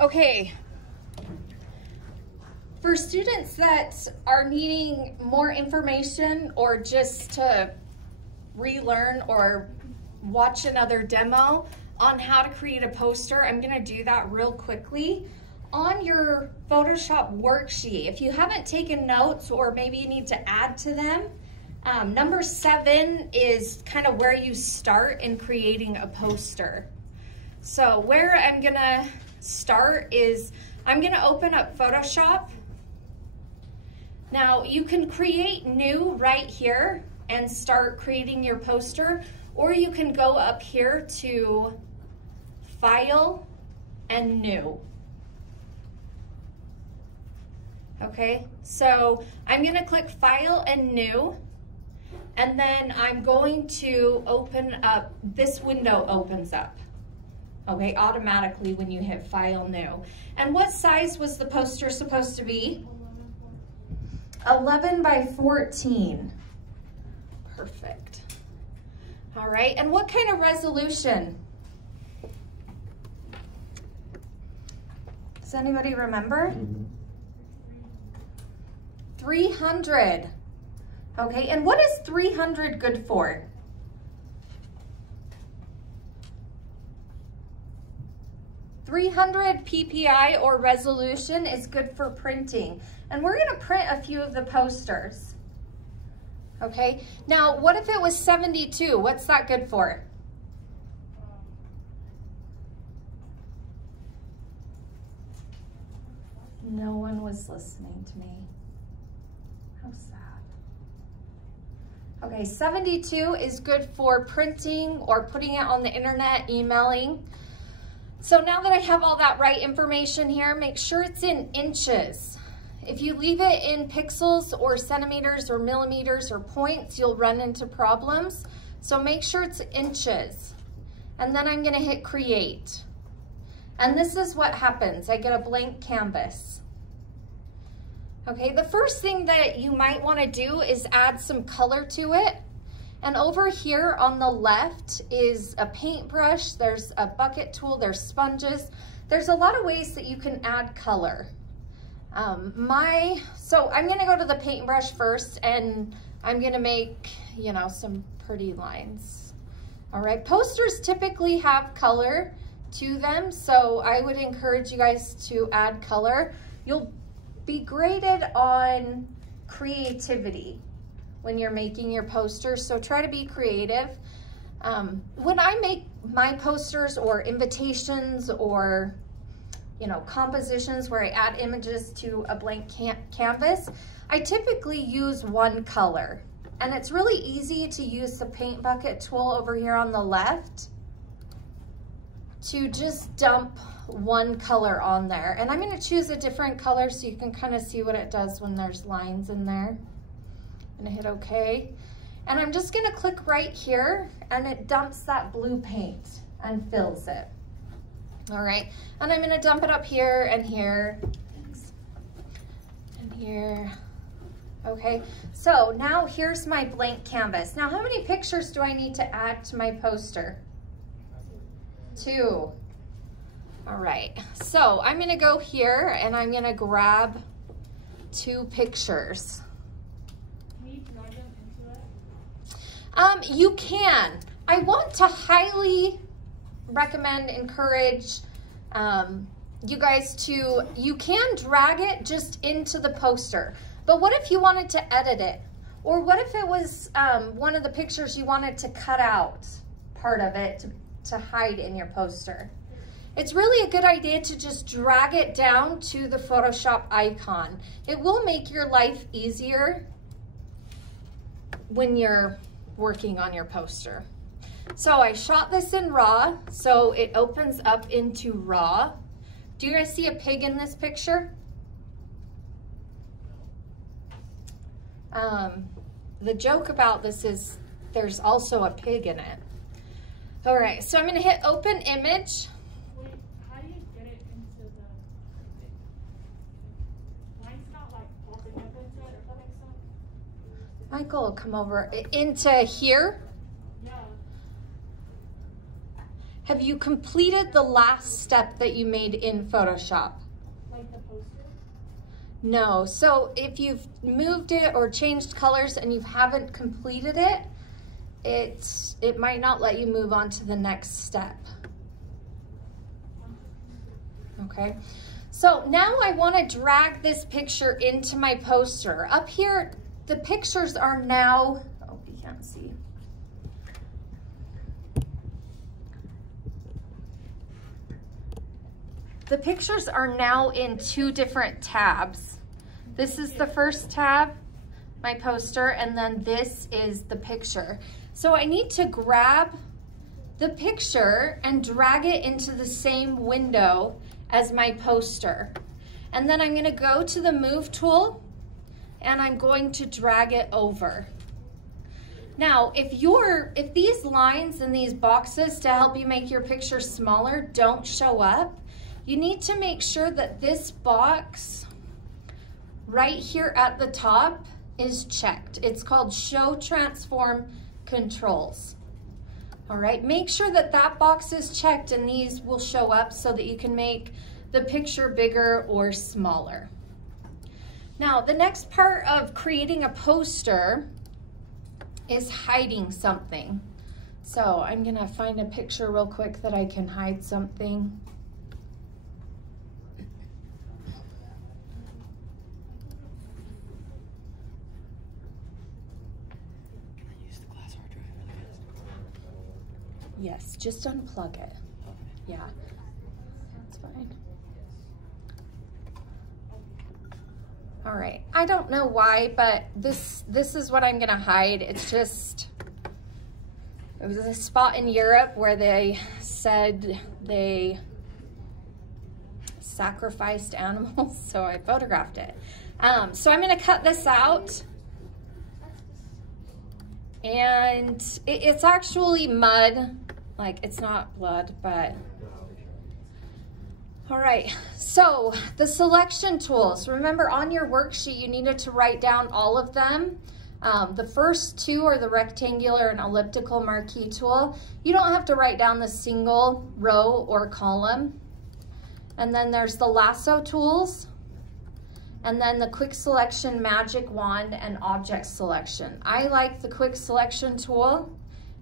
Okay, for students that are needing more information or just to relearn or watch another demo on how to create a poster, I'm gonna do that real quickly. On your Photoshop worksheet, if you haven't taken notes or maybe you need to add to them, number 7 is kind of where you start in creating a poster. So where I'm gonna start is I'm gonna open up Photoshop. Now you can create new right here and start creating your poster, or you can go up here to File and New. Okay, so I'm gonna click File and New, and then I'm going to open up, this window opens up. Okay, automatically when you hit File New. And what size was the poster supposed to be? 11 by 14. Perfect. All right, and what kind of resolution? Does anybody remember? 300. Okay, and what is 300 good for? .300 PPI or resolution is good for printing. And we're gonna print a few of the posters. Okay, now what if it was 72? What's that good for? No one was listening to me. How sad. Okay, 72 is good for printing or putting it on the internet, emailing. So now that I have all that right information here, make sure it's in inches. If you leave it in pixels or centimeters or millimeters or points, you'll run into problems. So make sure it's inches. And then I'm gonna hit create. And this is what happens. I get a blank canvas. Okay, the first thing that you might wanna do is add some color to it. And over here on the left is a paintbrush, there's a bucket tool, there's sponges. There's a lot of ways that you can add color. So I'm gonna go to the paintbrush first and I'm gonna make, you know, some pretty lines. All right, posters typically have color to them, so I would encourage you guys to add color. You'll be graded on creativity when you're making your posters, so try to be creative. When I make my posters or invitations or compositions where I add images to a blank canvas, I typically use one color. And it's really easy to use the paint bucket tool over here on the left to just dump one color on there. And I'm gonna choose a different color so you can kind of see what it does when there's lines in there. I'm gonna hit OK. And I'm just gonna click right here and it dumps that blue paint and fills it. All right, and I'm gonna dump it up here and here, and here. Okay, so now here's my blank canvas. Now how many pictures do I need to add to my poster? 2. All right, so I'm gonna go here and I'm gonna grab 2 pictures. Can you drag them into it? You can. I want to highly recommend, encourage you guys to, you can drag it just into the poster, but what if you wanted to edit it? Or what if it was one of the pictures you wanted to cut out part of it to hide in your poster? It's really a good idea to just drag it down to the Photoshop icon. It will make your life easier when you're working on your poster. So I shot this in RAW, so it opens up into RAW. Do you guys see a pig in this picture? The joke about this is there's also a pig in it. All right, so I'm gonna hit open image. Wait, how do you get it into the... Mine's not like popping up into it, if that makes sense. Michael will come over into here. Yeah. Have you completed the last step that you made in Photoshop? Like the poster? No. So if you've moved it or changed colors and you haven't completed it, it might not let you move on to the next step. Okay. So now I want to drag this picture into my poster. Up here, the pictures are now, oh, you can't see. The pictures are now in two different tabs. This is the first tab, my poster, and then this is the picture. So I need to grab the picture and drag it into the same window as my poster. And then I'm going to go to the move tool and I'm going to drag it over. Now, if these lines and these boxes to help you make your picture smaller don't show up, you need to make sure that this box right here at the top is checked. It's called Show Transform Controls. All right, make sure that that box is checked and these will show up so that you can make the picture bigger or smaller. Now, the next part of creating a poster is hiding something. So I'm gonna find a picture real quick that I can hide something. Yes, just unplug it. Yeah, that's fine. All right, I don't know why, but this is what I'm gonna hide. It's just, it was a spot in Europe where they said they sacrificed animals, so I photographed it. So I'm gonna cut this out. And it's actually mud, like it's not blood, but. All right, so the selection tools. Remember on your worksheet, you needed to write down all of them. The first two are the rectangular and elliptical marquee tool. You don't have to write down the single row or column. And then there's the lasso tools. And then the quick selection magic wand and object selection. I like the quick selection tool.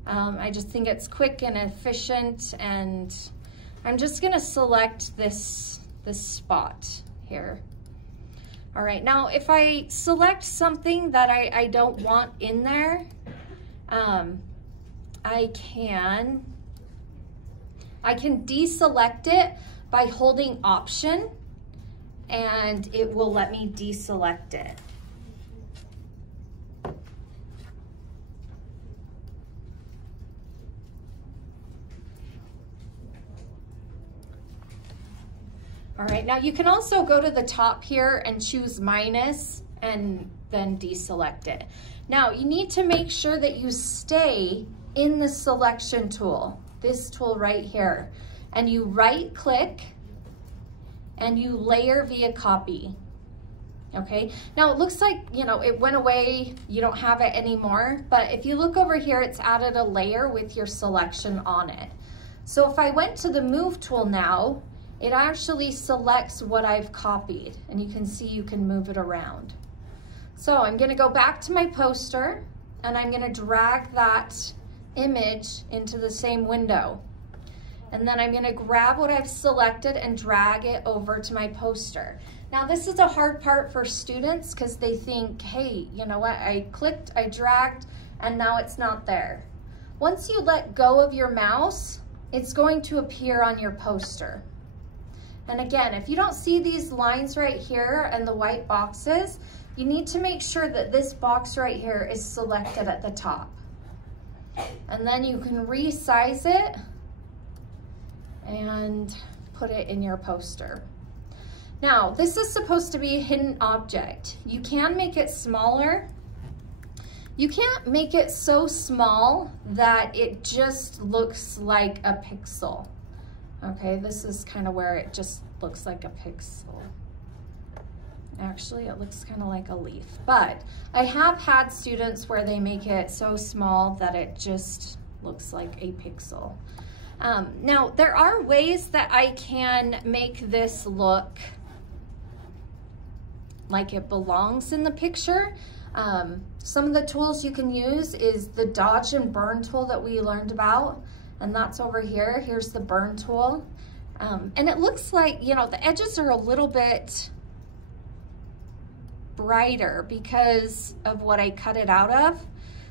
I just think it's quick and efficient, and I'm just gonna select this spot here. All right, now if I select something that I don't want in there, I can deselect it by holding Option, and it will let me deselect it. All right, now you can also go to the top here and choose minus and then deselect it. Now you need to make sure that you stay in the selection tool, this tool right here, and you right click and you layer via copy. Okay, now it looks like, you know, it went away, you don't have it anymore, but if you look over here, it's added a layer with your selection on it. So if I went to the move tool now, it actually selects what I've copied, and you can see you can move it around. So I'm gonna go back to my poster and I'm gonna drag that image into the same window. And then I'm gonna grab what I've selected and drag it over to my poster. Now this is a hard part for students because they think, hey, you know what, I clicked, I dragged, and now it's not there. Once you let go of your mouse, it's going to appear on your poster. And again, if you don't see these lines right here and the white boxes, you need to make sure that this box right here is selected at the top. And then you can resize it and put it in your poster. Now, this is supposed to be a hidden object. You can make it smaller. You can't make it so small that it just looks like a pixel. Okay, this is kind of where it just looks like a pixel. Actually, it looks kind of like a leaf, but I have had students where they make it so small that it just looks like a pixel. Now, there are ways that I can make this look like it belongs in the picture. Some of the tools you can use is the dodge and burn tool that we learned about, and that's over here. Here's the burn tool. And it looks like, you know, the edges are a little bit brighter because of what I cut it out of.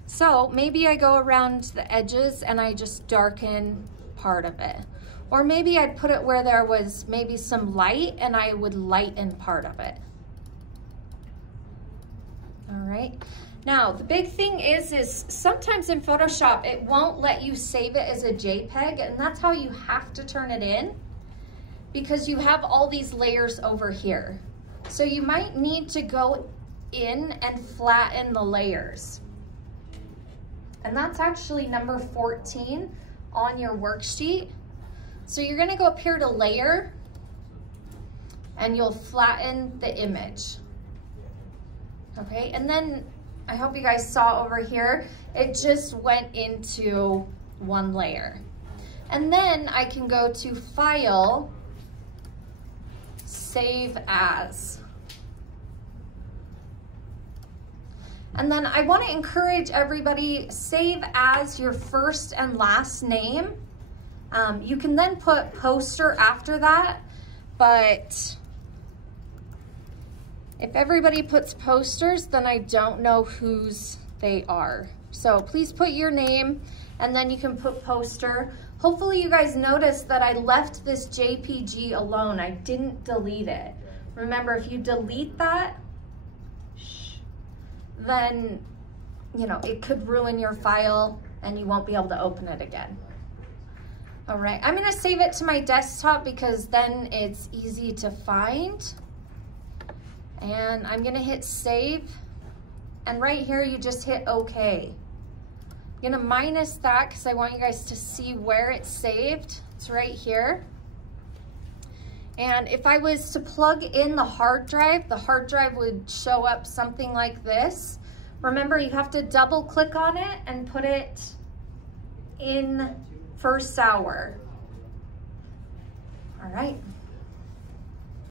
So maybe I go around the edges and I just darken part of it. Or maybe I'd put it where there was maybe some light and I would lighten part of it. All right. Now, the big thing is sometimes in Photoshop, it won't let you save it as a JPEG, and that's how you have to turn it in, because you have all these layers over here. So you might need to go in and flatten the layers. And that's actually number 14 on your worksheet. So you're gonna go up here to layer and you'll flatten the image. Okay, and then I hope you guys saw over here, it just went into one layer. And then I can go to File, Save As. And then I want to encourage everybody, save as your first and last name. You can then put poster after that, but if everybody puts posters, then I don't know whose they are. So please put your name and then you can put poster. Hopefully you guys noticed that I left this JPG alone. I didn't delete it. Remember, if you delete that, then, you know, it could ruin your file and you won't be able to open it again. All right, I'm gonna save it to my desktop because then it's easy to find. And I'm gonna hit save. And right here, you just hit okay. I'm gonna minus that because I want you guys to see where it's saved. It's right here. And if I was to plug in the hard drive would show up something like this. Remember, you have to double click on it and put it in first hour. All right.